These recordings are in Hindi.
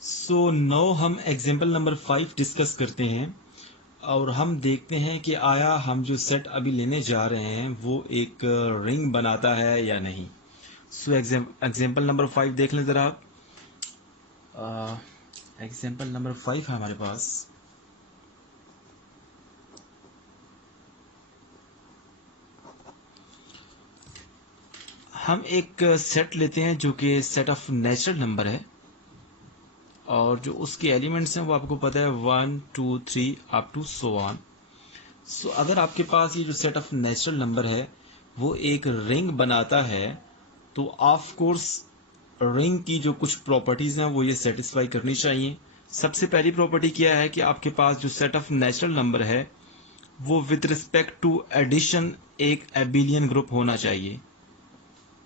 सो नाउ हम एग्जाम्पल नंबर 5 डिस्कस करते हैं और हम देखते हैं कि आया हम जो सेट अभी लेने जा रहे हैं वो एक रिंग बनाता है या नहीं। सो एग्जाम्पल नंबर 5 देख लें ज़रा आप। एग्जाम्पल नंबर 5 है हमारे पास। हम एक सेट लेते हैं जो कि सेट ऑफ नेचुरल नंबर है और जो उसके एलिमेंट्स हैं वो आपको पता है 1 2 3 अप टू सो ऑन। सो अगर आपके पास ये जो सेट ऑफ नेचुरल नंबर है वो एक रिंग बनाता है तो ऑफ कोर्स रिंग की जो कुछ प्रॉपर्टीज हैं वो ये सेटिस्फाई करनी चाहिए। सबसे पहली प्रॉपर्टी क्या है कि आपके पास जो सेट ऑफ नेचुरल नंबर है वो विद रिस्पेक्ट टू एडिशन एक एबिलियन ग्रुप होना चाहिए,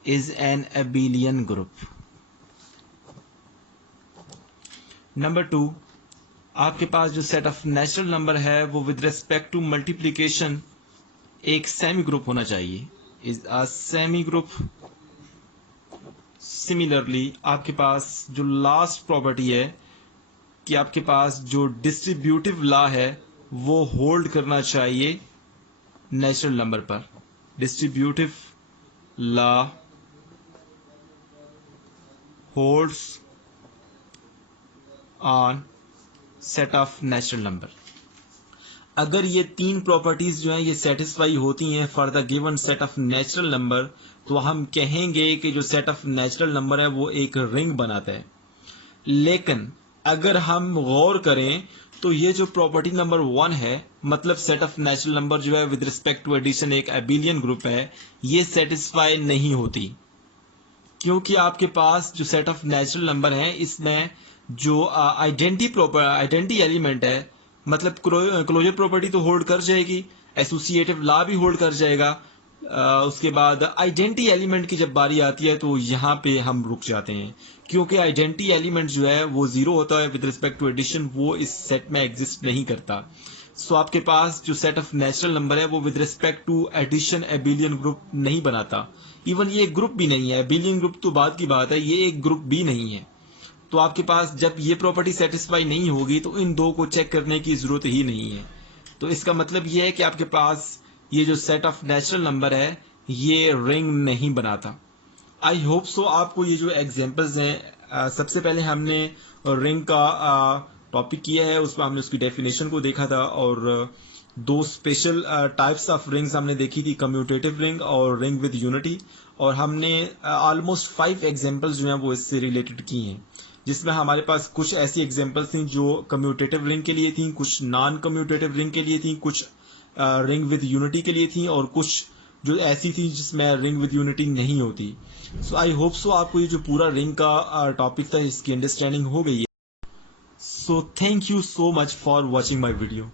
is an abelian group. Number 2, आपके पास जो सेट ऑफ नेचुरल नंबर है वो विद रिस्पेक्ट टू मल्टीप्लीकेशन एक सेमी ग्रुप होना चाहिए, is a semi group. Similarly आपके पास जो लास्ट प्रॉपर्टी है कि आपके पास जो डिस्ट्रीब्यूटिव लॉ है वो होल्ड करना चाहिए नेचुरल नंबर पर। Distributive law holds on set of natural number. अगर ये तीन प्रॉपर्टीज जो हैं ये सेटिस्फाई होती हैं for the given set of natural number तो हम कहेंगे कि जो सेट ऑफ नेचुरल नंबर है वो एक रिंग बनाता है। लेकिन अगर हम गौर करें तो ये जो प्रॉपर्टी नंबर 1 है मतलब सेट ऑफ नेचुरल नंबर जो है विद रिस्पेक्ट टू एडिशन एक एबिलियन ग्रुप है, ये सेटिस्फाई नहीं होती क्योंकि आपके पास जो सेट ऑफ नेचुरल नंबर है इसमें जो आइडेंटिटी एलिमेंट है मतलब क्लोजर प्रॉपर्टी तो होल्ड कर जाएगी, एसोसिएटिव लॉ भी होल्ड कर जाएगा। उसके बाद आइडेंटिटी एलिमेंट की जब बारी आती है तो यहाँ पे हम रुक जाते हैं क्योंकि आइडेंटिटी एलिमेंट जो है वो जीरो होता है विद रिस्पेक्ट टू एडिशन, वो इस सेट में एग्जिस्ट नहीं करता। सो आपके पास जो सेट ऑफ नेचुरल नंबर है वो with respect to addition abelian group नहीं बनाता। इवन ये एक ग्रुप भी नहीं है, एबिलियन ग्रुप तो बाद की बात है, ये एक ग्रुप भी नहीं है। तो आपके पास जब ये प्रॉपर्टी सेटिस्फाई नहीं होगी तो इन दो को चेक करने की जरूरत ही नहीं है। तो इसका मतलब ये है कि आपके पास ये जो सेट ऑफ नेचुरल नंबर है ये रिंग नहीं बनाता। आई होप सो आपको ये जो एग्जांपल्स हैं, सबसे पहले हमने रिंग का टॉपिक किया है, उसमें हमने उसकी डेफिनेशन को देखा था और दो स्पेशल टाइप्स ऑफ रिंग्स हमने देखी थी, कम्यूटेटिव रिंग और रिंग विद यूनिटी। और हमने ऑलमोस्ट 5 एग्जांपल्स जो हैं वो इससे रिलेटेड की हैं जिसमें हमारे पास कुछ ऐसी एग्जांपल्स थी जो कम्यूटेटिव रिंग के लिए थी, कुछ नॉन कम्यूटेटिव रिंग के लिए थी, कुछ रिंग विद यूनिटी के लिए थी और कुछ जो ऐसी थी जिसमें रिंग विद यूनिटी नहीं होती। सो आई होप सो आपको ये जो पूरा रिंग का टॉपिक था इसकी अंडरस्टैंडिंग हो गई है। So thank you so much for watching my video.